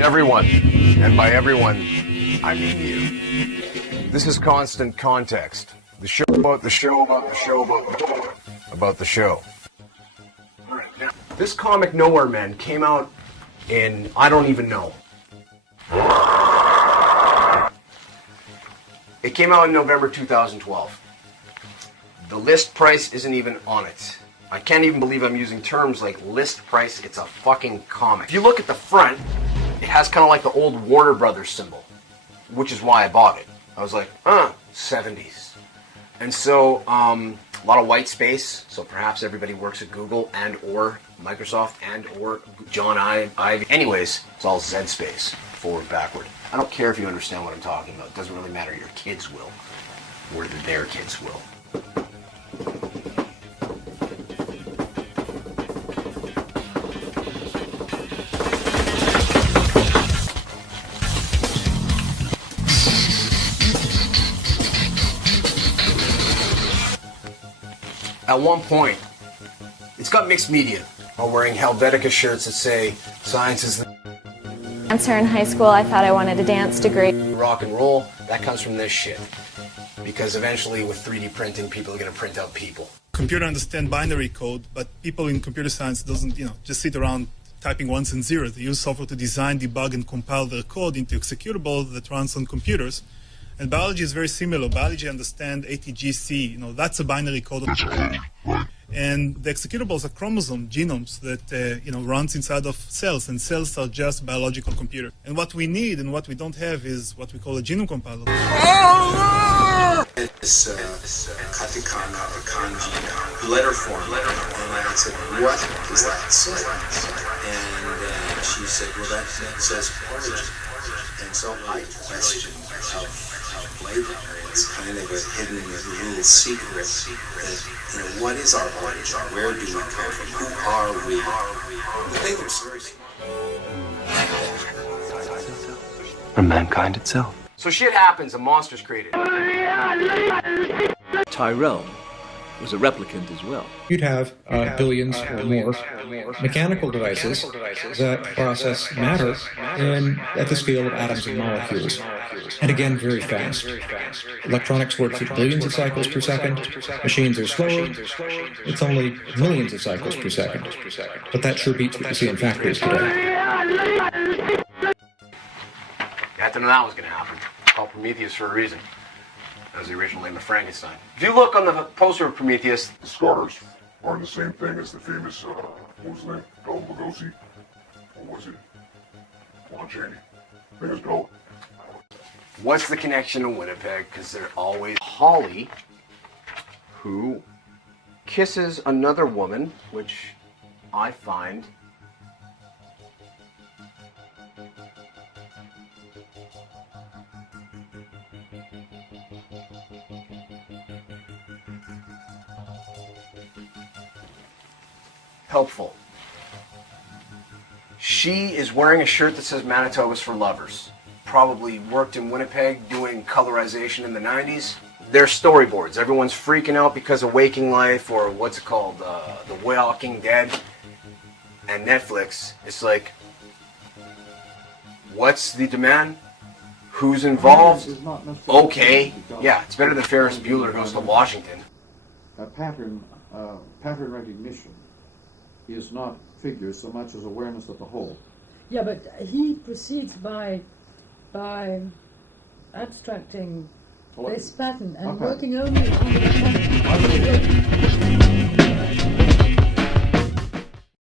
Everyone, and by everyone, I mean you. This is Constant Context. The show about the show about the show about the show. This comic Nowhere Men came out in, I don't even know. It came out in November 2012. The list price isn't even on it. I can't even believe I'm using terms like list price. It's a fucking comic. If you look at the front, it has kind of like the old Warner Brothers symbol, which is why I bought it. I was like, 70s. And so, a lot of white space, so perhaps everybody works at Google and or Microsoft and or John Ivey. Anyways, it's all Z space, forward, backward. I don't care if you understand what I'm talking about. It doesn't really matter. Your kids will, or their kids will. At one point, it's got mixed media. While wearing Helvetica shirts that say, science is the Dancer in high school, I thought I wanted a dance degree. rock and roll, that comes from this shit. Because eventually with 3D printing, people are going to print out people. Computer understand binary code, but people in computer science doesn't, just sit around typing ones and zeros. They use software to design, debug, and compile their code into executable that runs on computers. And biology is very similar. Biology understand ATGC, that's a binary code. And the executables are chromosome genomes that runs inside of cells, and cells are just biological computers. And what we need and what we don't have is what we call a genome compiler. It's katakana or kanji letter form, and I said, "What does that say?" And she said, "Well, that says origin." And so I questioned how played there. It's kind of a hidden little secret that, what is our origin? Where do we come from? Who are we? They were serious. From mankind itself. So shit happens, a monster's created. Tyrell was a replicant as well. You'd have billions or more mechanical devices that process matter at the scale of atoms and molecules. And again, very fast. Electronics works at billions of cycles per second. Machines are slower. It's only millions of cycles per second. But that sure beats what you see in factories today. You had to know that was going to happen. It's called Prometheus for a reason. That was the original name of Frankenstein. If you look on the poster of Prometheus, the scars aren't the same thing as the famous, what was his name? Bela Lugosi? Or was it Lon Chaney? I think it's Bela. what's the connection to Winnipeg? Because they're always Holly, who kisses another woman, which I find helpful. She is wearing a shirt that says Manitoba's for lovers. Probably worked in Winnipeg doing colorization in the 90s. They're storyboards. Everyone's freaking out because of Waking Life or what's it called, The Walking Dead. And Netflix, it's like, what's the demand? Who's involved? Okay, yeah, it's better than Ferris Bueller Goes to Washington. Pattern recognition is not figures so much as awareness of the whole. Yeah, but he proceeds by abstracting this pattern and working only on the pattern.